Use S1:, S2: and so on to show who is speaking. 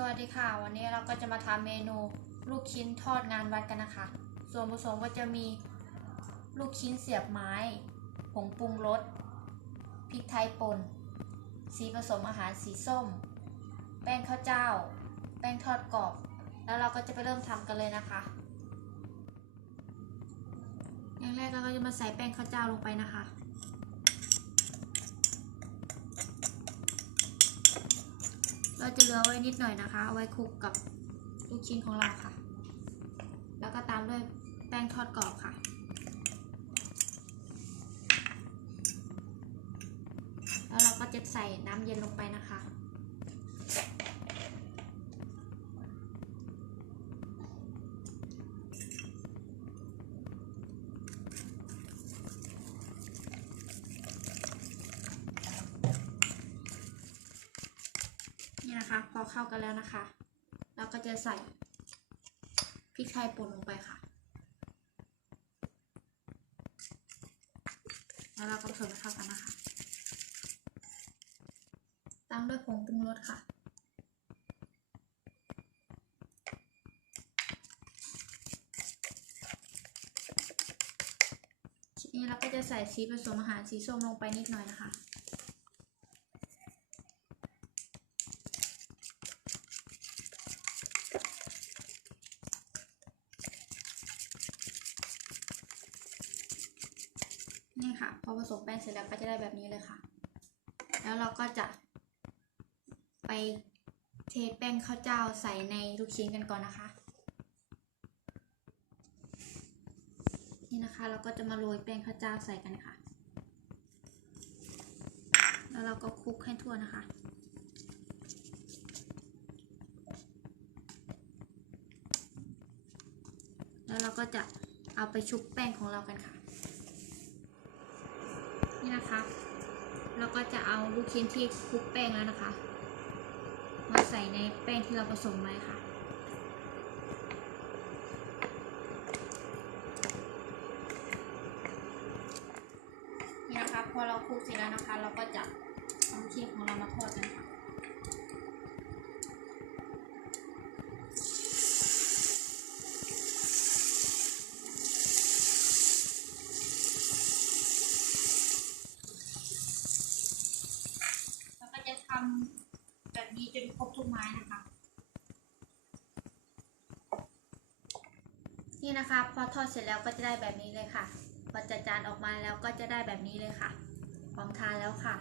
S1: สวัสดีค่ะ วันนี้เราก็จะมาทำเมนูลูกชิ้นทอดงานวัดกันนะคะ ส่วนผสมก็จะมีลูกชิ้นเสียบไม้ ผงปรุงรสพริกไทยป่น สีผสมอาหารสีส้ม แป้งข้าวเจ้า แป้งทอดกรอบ แล้วเราก็จะไปเริ่มทำกันเลยนะคะ อย่างแรกเราก็จะมาใส่แป้งข้าวเจ้าลงไปนะคะ เราจะเหลือไว้นิดหน่อยนะคะ เอาไว้คลุกกับลูกชิ้นของเราค่ะ แล้วก็ตามด้วยแป้งทอดกรอบค่ะ แล้วเราก็จะใส่น้ำเย็นลงไปนะคะ นี่นะคะ พอเข้ากันแล้วนะคะ เราก็จะใส่พริกไทยป่นลงไปค่ะ แล้วเราก็ผสมให้เข้ากันนะคะตามด้วยผงปรุงรสค่ะ ทีนี้เราก็จะใส่สีผสมอาหารสีส้มลงไปนิดหน่อยนะคะ นี่ค่ะ พอผสมแป้งเสร็จแล้วก็จะได้แบบนี้เลยค่ะ แล้วเราก็จะ ไปเทแป้งข้าวเจ้าใส่ในลูกชิ้นกันก่อนนะคะ นี่นะคะเราก็จะมาโรยแป้งข้าวเจ้าใส่กันค่ะ แล้วเราก็คลุกให้ทั่วนะคะแล้วเราก็จะเอาไปชุบแป้งของเรากันค่ะ นี่นะคะ เราก็จะเอาลูกชิ้นที่คลุกแป้งแล้วนะคะ มาใส่ในแป้งที่เราผสมไว้ค่ะนี่นะคะพอเราคลุกเสร็จแล้วนะคะ เราก็จะเอาลูกชิ้นของเรามาทอดกันค่ะ แล้วก็จะ ทำแบบนี้จนครบทุกไม้นะคะ นี่นะคะพอทอดเสร็จแล้วก็จะได้แบบนี้เลยค่ะพอจัดจานออกมาแล้วก็จะได้แบบนี้เลยค่ะพร้อมทานแล้วค่ะ